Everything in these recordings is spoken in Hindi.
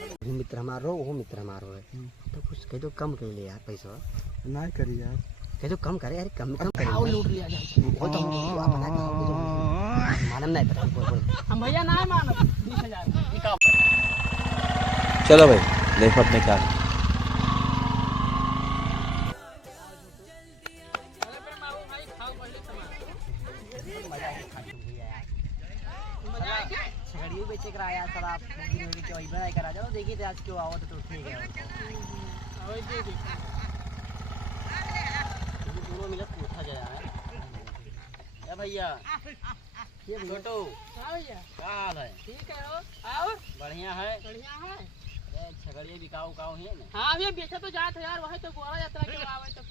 मित्र हमारो वो मित्र हमारो है तो कुछ कह दो कम कर ले यार पैसा ना करी यार कह दो कम करे यार कम करे आओ लूट लिया जाए वो तो अपना मालूम नहीं पता बोल हम भैया ना मानो 20,000 चलो भाई देखो अपने क्या छगड़ियों बेचे कर आया सर आप चौई बनाई करा जाओ देखिए तो आज क्यों आओ तो ठीक है दोनों मिलकर पूछा जा रहा है क्या भैया ये छोटू हाँ भैया क्या हाल है ठीक है और बढ़िया है बढ़िया है। अरे छगड़िए बिकाऊ काऊ है ना हाँ भैया बेचा तो जात है यार वही तो गोरा यात्रा के आवे तो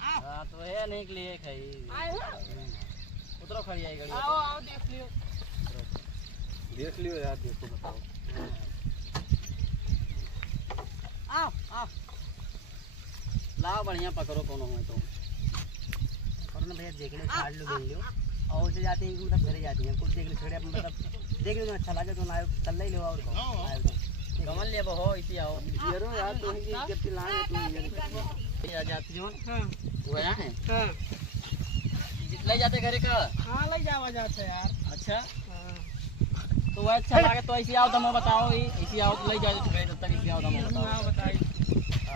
हाँ तो है नहीं के लिए खाई आए हो उतरो खड़ी आई गाड़ी आओ आओ देख लियो यार देखो बताओ आओ आओ लाओ बढ़िया पकड़ो कोनो हो तो और ना भैया देख लो छाड़ लो बेल लो और से जाते हैं मतलब घरे जाती हैं कुछ देख लो छड़े मतलब देख लो अच्छा लगे तो ना चल ले लो और कमल ले हो इसी आओ यारो यार तो ही जब लाए तू ये आ जाती हो हां वो है हां ले जाते घरे का हां ले जावा जाते यार अच्छा हां तो वो अच्छा लगे तो ऐसे आओ दमो बताओ इसी आओ ले जाओ तो तब तक इसी आओ दमो बताओ हां बताइए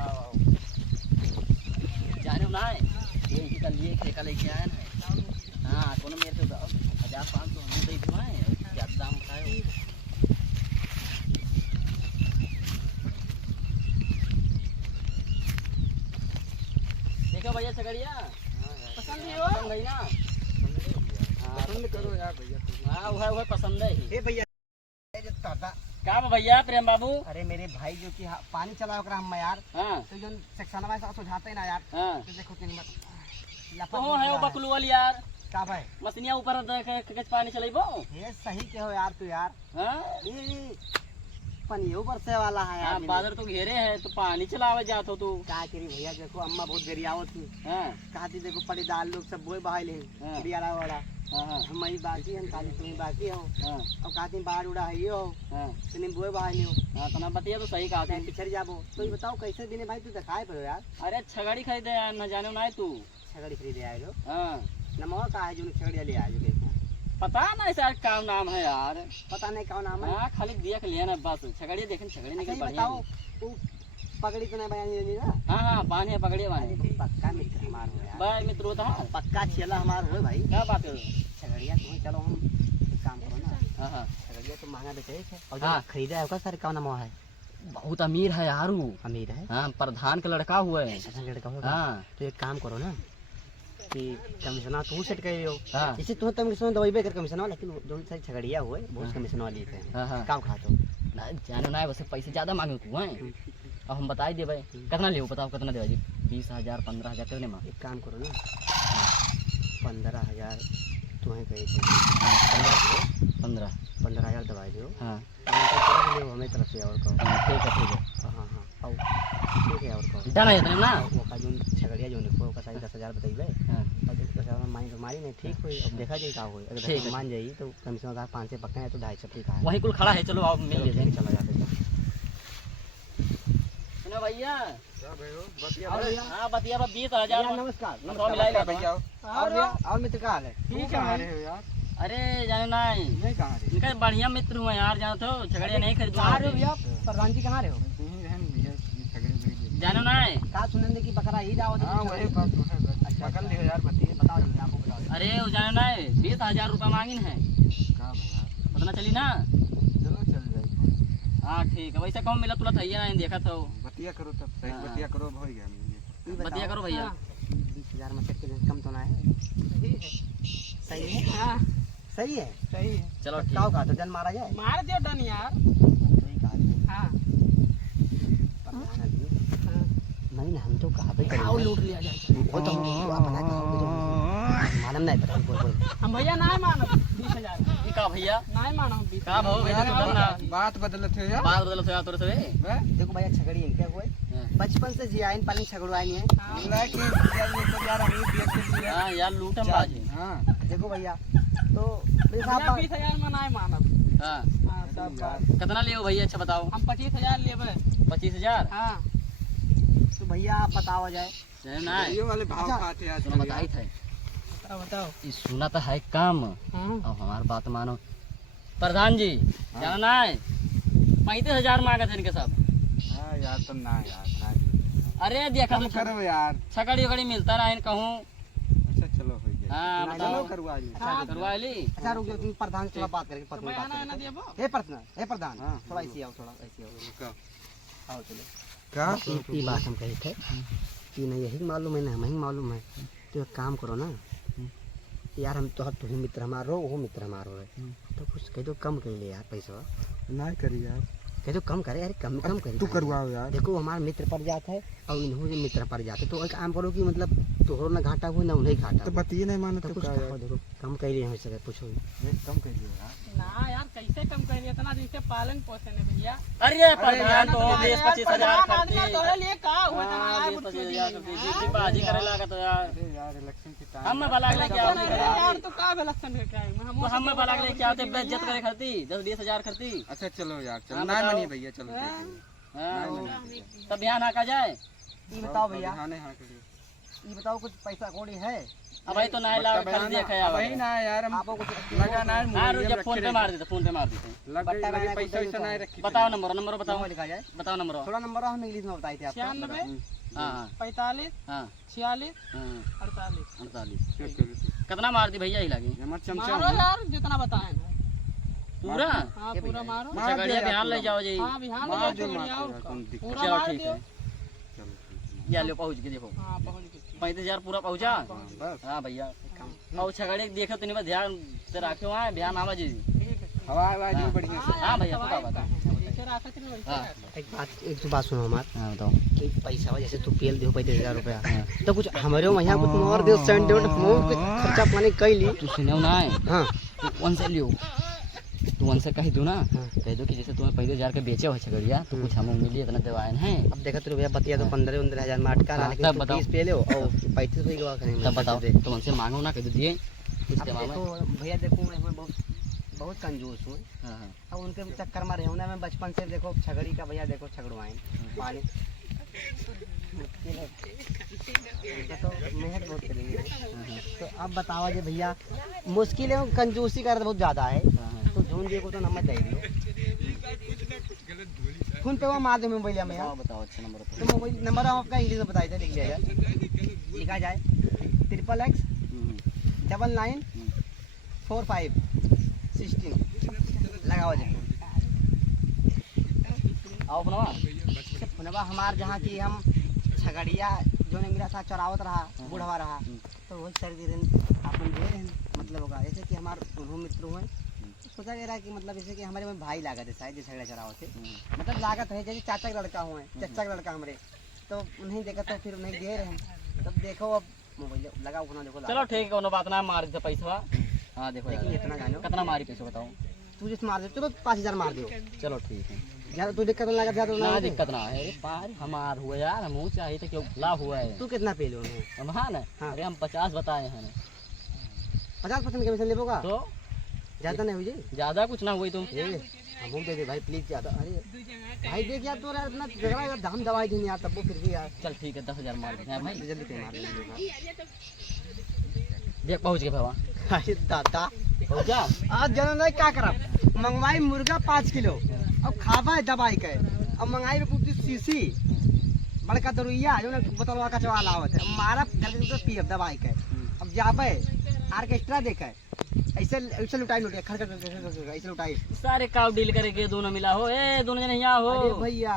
आओ जाने ना है ये इसी का लिए ठेका लेके आया ना हाँ कोनो मेरे को 1,500 हम दे दूँ है क्या दाम खाए देखो भैया छगड़िया पसंद है हो पसंद है ना पसंद करो यार भैया हाँ वो पसंद है ए भैया दादा का भैया प्रेम बाबू अरे मेरे भाई जो कि पानी चलाओ करा हम यार हाँ तो जो सेक्शन में सुझाते हैं ना यार हाँ तो देखो तीन तो है वो बकलू वाली यार का भाई मसनिया ऊपर कच पानी चलेबो ये सही के हो यार तू यार हाँ ये पनियो बरसे वाला है यार बादल तो घेरे है तो पानी चलावे जात हो तू का करी भैया देखो अम्मा बहुत गरियावत थी हाँ कहती देखो पड़ी दाल लोग सब बोए बहाई ले हाँ। बियारा वाला हाँ हम ही बाकी हम काली तुम बाकी हो हाँ अब कहती बाहर उड़ा है हो हाँ तुम बोए बहाई लियो हाँ तो ना बतिया तो सही कहा मैं पिछड़ जाबो तो ये बताओ कैसे दिने भाई तू दिखाए पड़ो यार अरे छगड़ी खरीदे यार न जाने ना तू छगड़ी खरीदे आए लो हाँ नमो का है जो छगड़ी ले आए जो देखो पता नहीं सर काम नाम है यार पता नहीं कौन नाम है हाँ खाली देख लिया ना बस छगड़ी देखे छगड़ी अच्छा निकल ये बढ़िया बताओ तू पकड़ी तो नहीं बयानी देनी ना हाँ हाँ पानी है पकड़िए पानी अरे पक्का मित्र हमार हो यार भाई मित्र होता है पक्का चेला हमार हो भाई क्या बात है छगड़िया तुम चलो हम एक काम करो ना हाँ हाँ छगड़िया तो महंगा बेचे है और हाँ। जो खरीदा है उसका सर कौन नाम है बहुत अमीर है यारू अमीर है हाँ प्रधान का लड़का हुआ है ऐसा लड़का होगा हाँ तो एक काम करो ना कि कमीशना तू सेट कर लियो हाँ इसे तू कमीशन दवाई कर कमीशन वाला लेकिन दोनों सारी छगड़िया हुए बहुत कमीशन वाली थे हाँ हाँ काम खातो ना जानो ना बस पैसे ज्यादा मांगे तू है अब हम बता ही दे भाई कितना ले बताओ कितना दे 20,000 15,000 कितने में एक काम करो ना 15,000 तुम्हें कही थे 15,000 दवाई दो हाँ हमें तरफ से और कहो ठीक है हाँ हाँ और ठीक है और कहो डन है इतने ना वो का जो छगड़िया जो निको का सारी 10,000 बताइए हाँ और 10,000 में मानी तो मारी नहीं ठीक हुई अब देखा जाए क्या हुई अगर ठीक है। मान जाइए तो कमीशन का 5 से पक्का है तो 250 ठीक है वहीं कुल खड़ा है चलो आओ मिल लेते हैं चला जाते हैं सुनो भैया और भैया हाँ बतिया 20,000 नमस्कार मिला भैया और मित्र का हाल है ठीक है भाई अरे जाने ना नहीं कहाँ रहे इनका बढ़िया मित्र हुआ यार जानो तो छगड़िया नहीं खरीदूंगा कहाँ रहे हो भैया प्रधान जी कहाँ रहे हो जानो ना कहा सुनेंगे कि बकरा ईद आओ यार बताइए बताओ जी आपको बताओ अरे वो जानो ना 20,000 रुपया मांगिन है पता चली ना चलो चल जाए हाँ ठीक है वैसे कम मिला तुला था ना देखा था बतिया करो तब हाँ। बतिया करो हो गया बतिया करो भैया 20,000 में सेट कम तो ना है सही है हाँ सही है सही है चलो ठीक क्या होगा तो जन मारा जाए मार दियो डन यार सही कहा हाँ प्रधान आदमी हाँ नहीं ना हम तो कहा पे आओ लूट लिया जाए वो तो अपना मालूम नहीं पता बोल हम भैया ना मानो 20,000 ये का भैया ना मानो 20,000 का भाव भैया तो डरना बात बदलत है यार बात बदल तो तोरे से देखो भैया छगड़ी इनके हुए बचपन से जी आइन पानी छगड़वाई है हाँ यार लूटम बाज है हाँ देखो भैया तो मेरे साहब 20,000 में ना मानो हाँ हाँ कितना ले भैया? अच्छा बताओ। हम 25,000 लेबे। 25,000? हाँ तो भैया आप बताओ जाए। ना ये वाले भाव खाते हैं सुनो बताई थे बताओ। ये सुना तो है काम। हाँ अब हमारी बात मानो प्रधान जी, जाना है 35,000 मांगे थे इनके सब। हाँ यार तो ना यार ना अरे देखा कम तो करो यार। छकड़ी उकड़ी मिलता रहा इन कहूँ। अच्छा चलो हो गया। हाँ ना, बताओ। चलो करवा ली। करवा ली। अच्छा रुक जाओ, तुम प्रधान से थोड़ा बात करेंगे, तो पर्सनल बात बयाना ना करेंगे। देबो। हे प्रधान हाँ, थोड़ा ऐसे आओ, थोड़ा ऐसे आओ। रुको। आओ चलो। क्या? ये बात हम कही थे कि नहीं यही मालूम है ना, हमें ही मालूम है। तो एक काम करो ना यार, हम तो तुम मित्र हमारो, वो मित्र हमारो है, तो कुछ कह दो कम कर ले यार पैसा। ना करी यार। कह दो कम करे यार, कम कम करे। तू करवाओ यार। देखो हमारे मित्र पड़ जाता है और इन्हों मित्र पड़ जाते, तो एक काम करो कि मतलब तोहरो ना घाटा हो ना उन्हें घाटा तो हो। बतिए नहीं मानो तो तो कुछ क्या कहो, यार? देखो कम कर लिए हमसे पूछो। कम कर दियो यार। ना यार कैसे कम करेंगे, इतना दिन से पालन पोषण है भैया। अरे प्रधान तो यार, 20-25,000 प्रधान आदमी करती। तोरे लिए का हुआ था हाँ, यार, 20-25,000 करती। जीती बाजी करे लगा तो यार अरे यार इलेक्शन के टाइम। हम भला के क्या होते यार तो का इलेक्शन के क्या है, हम हम भला के क्या होते बेइज्जत करे खरती 10-20,000 खरती। अच्छा चलो यार चलो। हाँ, ना बताओ। मनी भैया चलो। हाँ, तब ध्यान हाका जाए। ये बताओ भैया, हाँ नहीं हाँ करिए। ये बताओ कुछ पैसा कौड़ी है? अब भाई तो ना लाग कर देखे यार। वही ना यार हम आपको कुछ लगा ना हां रुक जा, फोन पे मार देते, फोन पे मार देते। लगे पैसा वैसा नहीं रखी। बताओ नंबर बताओ। नंबर लिखा जाए। बताओ नंबर। थोड़ा नंबर हम इंग्लिश में बताए थे आपको। 96 हाँ 45 हाँ 46 हाँ 48। 48 कितना मार दी भैया? ही लगी हमार चमचा मारो यार जितना बताएं। पूरा। हाँ पूरा मारो। मार दो गड़िया यार बिहान ले पूरा। जाओ जी। हाँ बिहान मार ले दो, जाओ मार और दो यार, कौन दिक्कत। पूरा चलो मार ठीक दियो। है। चलो या लो पहुंच के देखो हाँ पहुंच गई। 35,000 पूरा पहुंचा। बस हाँ भैया और छगड़े देखो तो नहीं ध्यान से रखो। वहाँ ध्यान आवा जी। हवा आवाज भी बढ़िया से। हाँ भैया तो बता। जैसे राखत नहीं वैसे हाँ राखत। एक तो बात सुनो हमारे हाँ बताओ। कि पैसा हो, जैसे तू पेल दो 35,000 रुपया, तो कुछ हमारे यहाँ कुछ और दो सेंट खर्चा पानी कर ली। तू सुनो ना है हाँ तू वन से लियो। तू वन से कह दो ना, कह दो कि जैसे तुम्हें 35,000 के बेचे हो छगड़िया तो कुछ हमें मिली इतना दवाएं हैं। अब देखा तो भैया बतिया तो 15-15,000 में अटका रहा, हाँ, लेकिन तब तू बताओ। 20 पे ले और 35 पे गवा करेंगे। तब बताओ तो उनसे मांगो ना, कह दो दिए इस अब जमा में। देखो भैया, देखो मैं बहुत बहुत कंजूस हूँ। हाँ हाँ अब उनके चक्कर में रहूँ ना मैं बचपन से। देखो छगड़ी का भैया, देखो छगड़वाएं पानी मुश्किल है, उनका तो मेहनत बहुत करेंगे। तो अब बताओ जी भैया, मुश्किल है, कंजूसी का बहुत ज़्यादा है। तो झूठ जी को तो नमक दे दो। फोन पे वो मार दो मोबाइल में यार। बताओ अच्छा नंबर तो मोबाइल नंबर आपका इंग्लिश में बताइए थे, लिख लिया जाए, लिखा जाए XXX 99 45 16 लगाओ जी। आओ अपना पुनवा हमार जहाँ की हम छगड़िया जो ने मेरा साथ चरावत रहा, बूढ़वा रहा, तो वही सर दिन अपन दे रहे हैं। मतलब होगा जैसे कि हमारे उन्हों मित्र हुए, सोचा गया रहा कि मतलब जैसे कि हमारे में भाई लागत है शायद, जो झगड़ा चरावत थे, मतलब लागत है जैसे चाचा का लड़का हुए, चचा का लड़का हमारे, तो उन्हें देखा तो फिर उन्हें दे रहे हैं। तब देखो अब मोबाइल लगा उतना देखो चलो ठीक है, कोनो बात ना, मार दे पैसा। हाँ देखो लेकिन इतना जानो कितना मारी पैसा बताओ। तू जिस मार दे, चलो 5,000 मार दो। चलो ठीक है, ज़्यादा तू दिक्कत लगा, ज़्यादा ना ना दिक्कत ना है। अरे पार हमार हुआ यार, हम चाहिए तो क्यों लाभ हुआ है। तू कितना पे लो उन्हें? हम हाँ ना, हाँ। अरे हम 50 बताए हैं 50% कमीशन लेगा, तो ज़्यादा नहीं हुई जी। ज्यादा कुछ ना हुई तुम। हम दे दे भाई प्लीज ज़्यादा। अरे भाई देख यार, तो इतना झगड़ा यार, दाम दवाई देनी यार, तब वो फिर भी यार चल ठीक है 10,000 मार देते हैं भाई। जल्दी पे मार देख पहुंच गए भावा। अरे दादा पहुंच जा। आज जन नहीं क्या करब, मंगवाई मुर्गा 5 किलो, अब खावा है दवाई के, अब मंगाई पूरी सीसी बड़का दरुइया जो ना बोतलवा का चवा लावत है, मारा घर के पियब दवाई के। अब जाबे ऑर्केस्ट्रा देखे, ऐसे ऐसे लुटाई लुटाई खड़ खड़ ऐसे लुटाई। सारे काव डील करके दोनों मिला हो, ए दोनों जने यहाँ हो। अरे भैया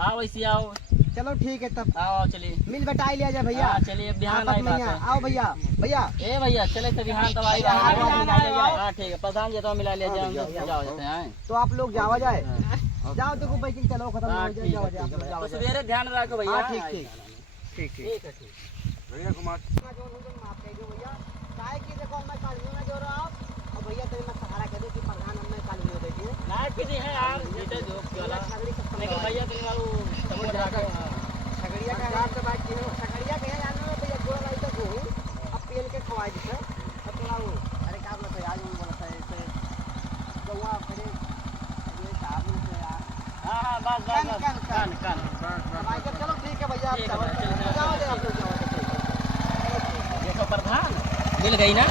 आओ ऐसे आओ, चलो ठीक है, तब आओ चलिए। मिल बटाई लिया जाए भैया। हाँ, चलिए बिहान आपस आई में बात यहाँ है। आओ भैया। भैया ए भैया चले तो बिहान दवाई हाँ, बिहान आ जाओ। हाँ ठीक है, प्रधान जी तो मिला लिया जाए, हम तो जाओ जाते हैं। तो आप लोग जावा जाए, जाओ देखो बैठिंग चलो खत्म हाँ हो जाए, ठीक जाओ है, जाओ ठीक है। जाओ तो सवेरे ध्यान रखो भैया। हाँ ठीक ठीक ठीक ठीक। ठीक है ठीक। भैया कुमार भैया चाहे की देखो मैं काली में जो रहा आप, और भैया तेरे मैं सहारा कह दूं कि प्रधान हम मैं काली में देखिए लाइट किसी है यार, जीते जो वाला। छगड़ी सब लेकिन भैया दिन वालों समझ रहा है। छगड़िया का रात के बाद की छगड़िया के है जाने में भैया गोला लाई तक हो, अब पेल के खवाई दिसे, अब थोड़ा वो अरे क्या बोलते हैं आज हम बोलता है ऐसे गौवा खड़े ये बस कन, बस कन, कन कन हमारे घर चलो ठीक है भैया, आप ठीक है चावल भैया, चलो, जाओ दे आप लोग जाओ, ठीक है। देखो प्रधान मिल गई ना